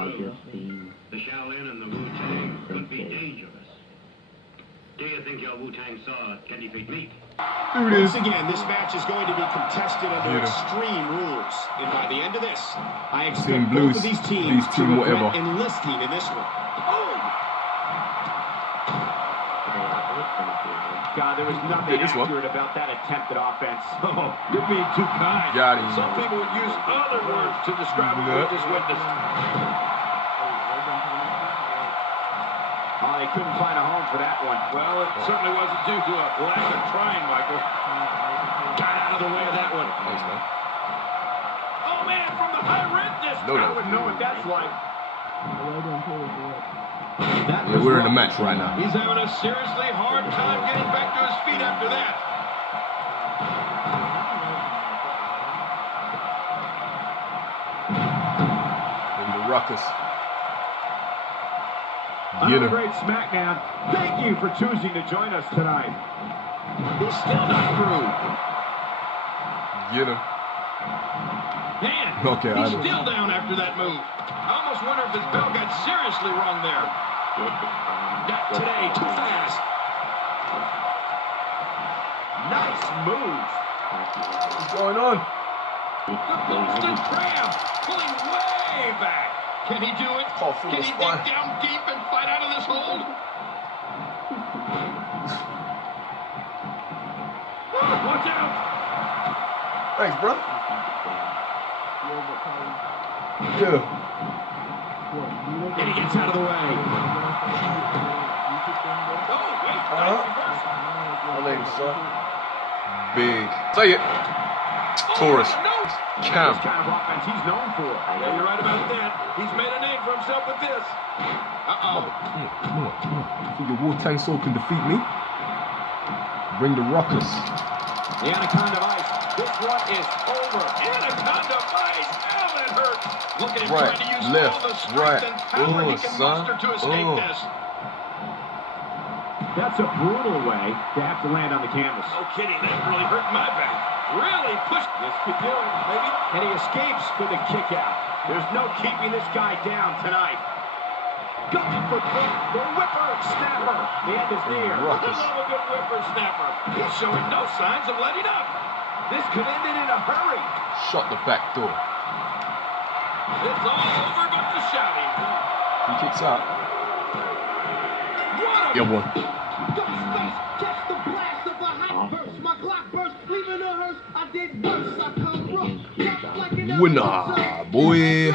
The Shaolin and the Wu-Tang could be dangerous. Do you think your Wu-Tang saw can defeat me? Once again, this match is going to be contested under extreme rules. And by the end of this, I expect both of these teams to regret enlisting in this one. Oh! God, there was nothing accurate about that attempted offense. Oh, you're being too kind. Got him. Some people would use other words to describe what we just witnessed. Oh, they couldn't find a home for that one. Well, it certainly wasn't due to a lack of trying, Michael. Got out of the way of that one. Thanks, man. Oh, man, from the high red distance. I wouldn't know what that's like. Yeah, we're in a match right now. He's having a seriously hard time getting back to his feet after that. In the ruckus. Another great SmackDown. Thank you for choosing to join us tonight. He's still not through. Get him. Man, okay, he's still down after that move. I almost wonder if his bell got seriously wrong there. Not today, too fast. Nice moves. What's going on? The Boston Crab pulling way back. Can he do it? Oh, Can he dig down deep and fight out of this hold? Watch out! Thanks, bro. Yeah. And he gets out of the way. Oh, wait. My name, son. Big. Say it. Taurus. Cam. This kind of offense he's known for. Yeah, you're right about that. He's made a name for himself with this. Uh-oh. Come on. You think your Wu-Tang Soul can defeat me? Bring the ruckus. The Anaconda of Ice. This one is over. Anaconda of Ice. Hell, that hurt. Look at him Right, trying to use left, all the strength and power he can muster to escape this. That's a brutal way to have to land on the canvas. No kidding, that really hurt my back. Really pushed. This could do it, maybe. And he escapes with a kick out. There's no keeping this guy down tonight. Going for the whipper-snapper. The end is near. I love a good whipper-snapper. He's showing no signs of letting up. This could end it in a hurry. Shut the back door. It's all over but the shouting. He kicks out. What a... Yeah, one. Catch the blast of a hot burst. My clock burst, leaving a hearse. I did worse. I come rough, like an Winner, boy.